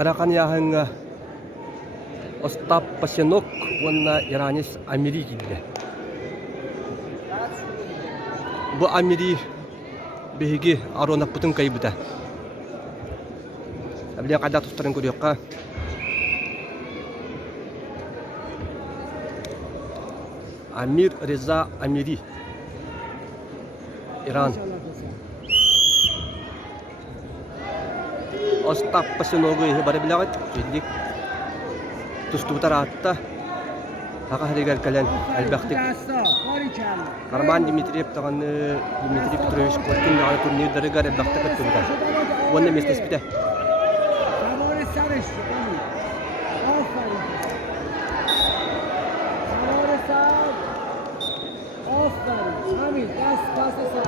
Arakan yahan Ostap Pasyonok wana Iranis Amiri gildi. Bu Amiri behigi arona putun kaybıda. Abdiya kadar tutarın kuruyorka. Amir Reza Amiri İran. Ostap Pasyonok'u ihbar bilagat. Jadi tustutar hatta haka harigar kalen elbaktik. Karman Dimitriyev tağan Dimitri Petrovich Kotkin dağın turnir darigar elbaktik attıbıda. Wannan mestes bide. Hamid, dast sağ.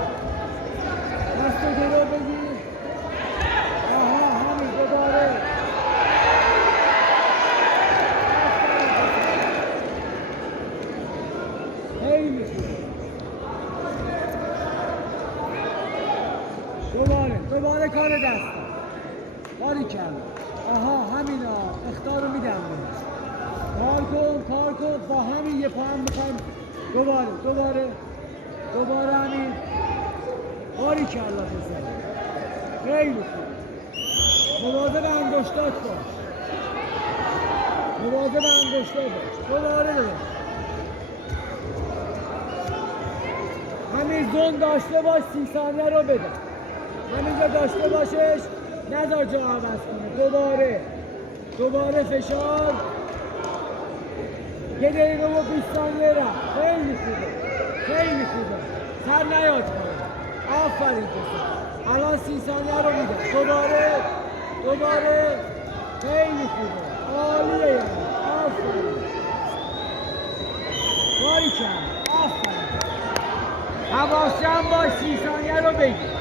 Dastı geri begi. Aha, Hamid دوباره. خیلی دوباره کار دست. باری کن. آها همینا اختارو میدم. کار کن با همین یه پا هم میخوایم دوباره همین باری کلا بزن. خیلی خوب. مواظب انگشتات باش. دوباره همین زون داشته باش 30 ثانیه رو بده. همینجا داشته باشش نذار جا عوض کنه. دوباره فشار. 1 دقیقه و 20 ثانیه رفت. خیلی خوبه. سر نیاد کنه. آفرین پسر. الان 30 ثانیه رو میده. دوباره خیلی خوبه. عالیه یعنی. آفرین. باری کن. آفرین. حواسم باش 30 ثانیه رو بگیر.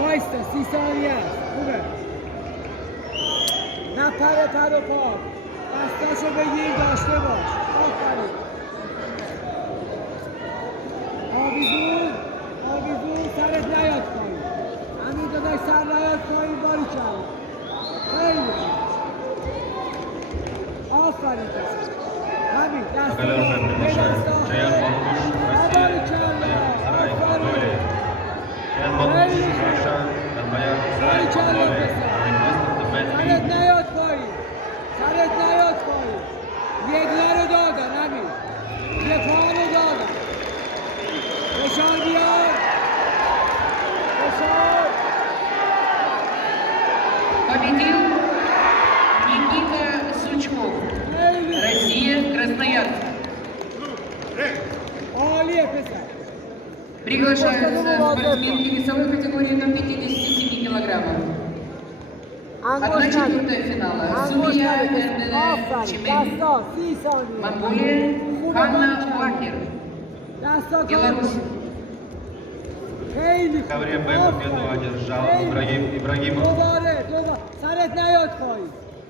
وایستا 30 ثانیه است. خوبه. نه پر و پا. دستاشو بگیر داشته باش. آفرین. آویزون سرت نیاد پایین. همین داداش سر نیاد پایین باری کرد. خیلی آفرین کسی. همین دست بگیر. باری کرد. سرت نیاد پایین. یک رو دادن همین. یه پا رو دادن. فشار بیاد. Победил Никита Сучков. Россия, Красноярск. Приглашаются спортсменки весовой категории до 57 килограммов. 1/4 финала. Судья Чемень. Монголия. Ханна Вахер. Беларусь. Ковре Б победу одержал Ибрагимов.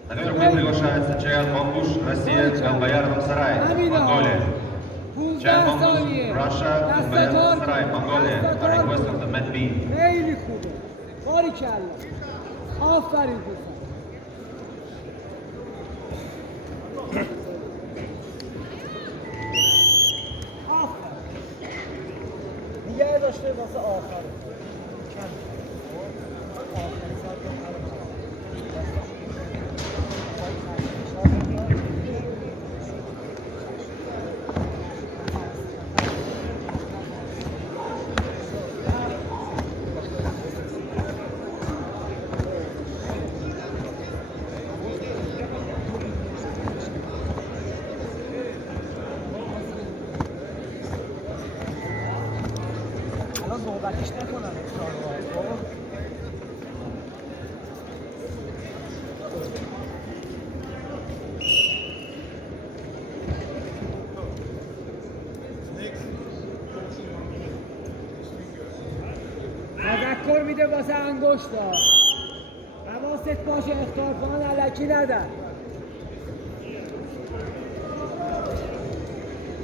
На верх приглашается Чаян Мангуш, Россия, Ганбаяров Сарай, Монголия. Чаян Мангуш, Russia, Ганбаяров Сарай, Mongolia, a request of the men B. خیلی خوبه. باریکلا. آفرین پسر. دیگه داشته واسه آخر. نوبتیش نکنم تذکر میده واسه انگشتا. حواست باشه اخطار کنن الکی ندن.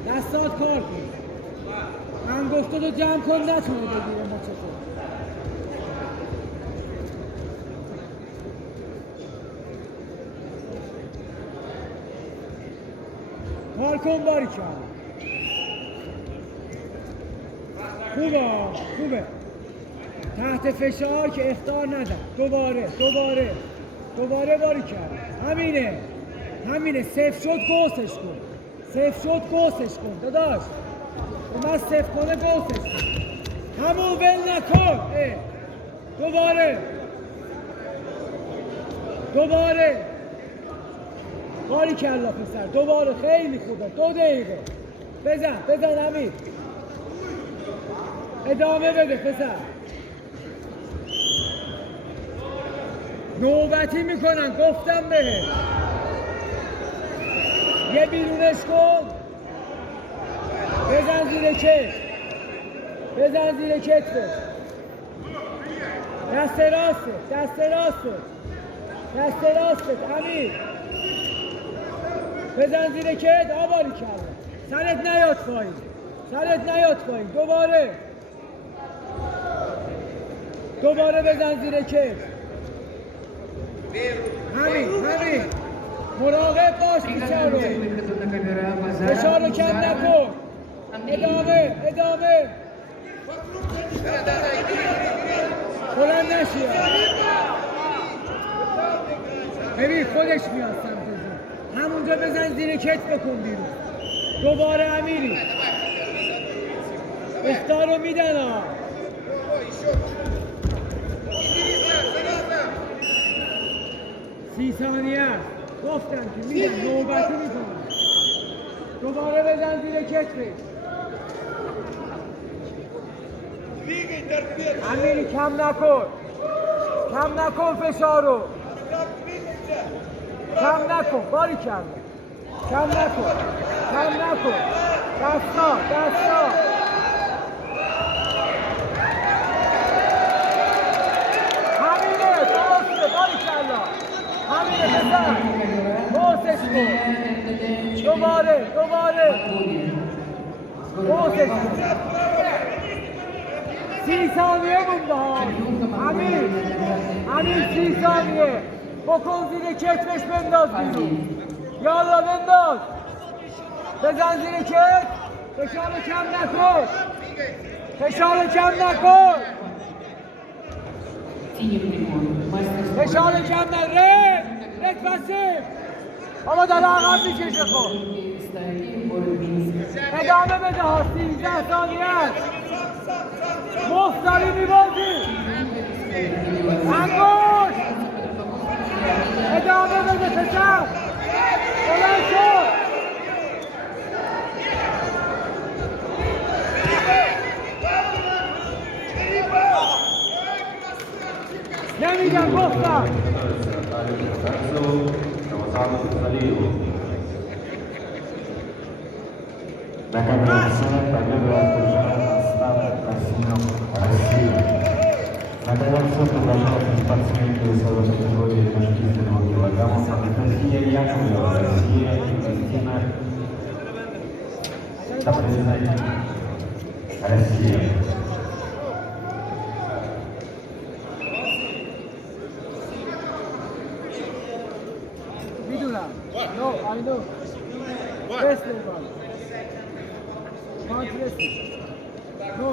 دستات کار کن. انگشتاتو جمع کن نتونه بگیره مچتو. کار کن باری کرد. خوبه تحت فشار که اخطار ندن. دوباره باری کرد. همینه صفر شد گوسش کن داداش. اومد صفر کنه گوسش کن. همون ول نکن. دوباره باری کلا پسر. دوباره خیلی خوبه. 2 دقیقه بزن امیر. ادامه بده پسر. نوبتی میکنن گفتم بهت. یه بیرونش کن. بزن زیر کتفه. دست راستت امیر. بزن زیر کت. آباری کرد. سرت نیاد پایین. دوباره بزن زیر کت. همین مراقب باش بیچاره رو. فشار رو کم نکن. ادامه بلند نشی. ببین خودش میاد سمت همونجا. بزن زیر کت بکن بیرون. دوباره امیری. اخطار رو میدن ها. سی ثانیه گفتم که میدن. نوبتی میکنم. دوباره بزن زیر کتفش. امیری کم نکن فشار رو. کم نکن باری کم نکن. دستا همینه درسته. باری کلا همینه بزن. گوسش کن. دوباره گوسش کن. 30 ثانیه مونده ها. امیر 30 ثانیه. بکن زیر کتفش بنداز بیرون. یالا بنداز. بزن زیر کتف. فشار کم نکن. رد بسیم. بابا داره عقب میکشه خب. ادامه بده ها. 13 ثانیه است. مختاری میبازی. انگوش. ادامه بده پسر. بلند شد. نمیگم گفتم. La candidazione per l'Euro Stato Cassino Россия. La candidazione per la partecipazione delle sole categorie maschili del kg Anastasия Яковлева, Россия и Кристина Добрыня, Россия. No, I know. Wrestling one. Can't wrestle. No.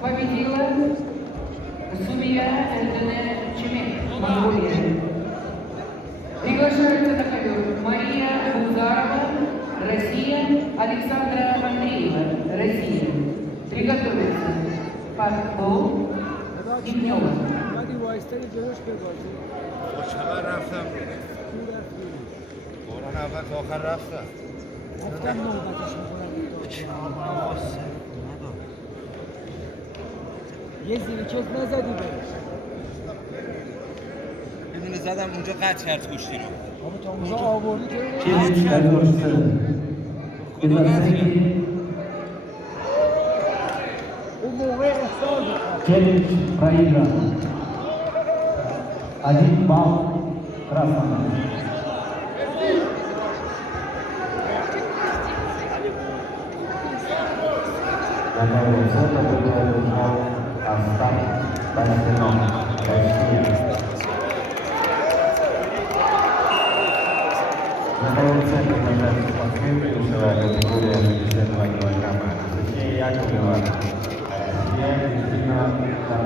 Победила судья Эльдене Чемек, Монголия. Приглашается на ковер Мария Бузарова, Россия, Александра Андреева, Россия. Приготовиться. Павел Гибнева. چقدر رفتم دوران اول تا آخر رفتم رفتم نوبتش میکنم. یه زیر چیز نزدی بهش. یه دونه زدم اونجا قطع کرد کشتی رو. آبا تا اونجا آوردی تو رو Kiedyś najgorszy. Wywarceki. اون موقع احسان بکن. Kiedyś proigra. Один балл красного. Na końcu to było dużo, a start Barcelona. Россия. Na końcu to będzie spортсмены весовая категория 62 килограмма. Точнее, я говорю, Россия действительно там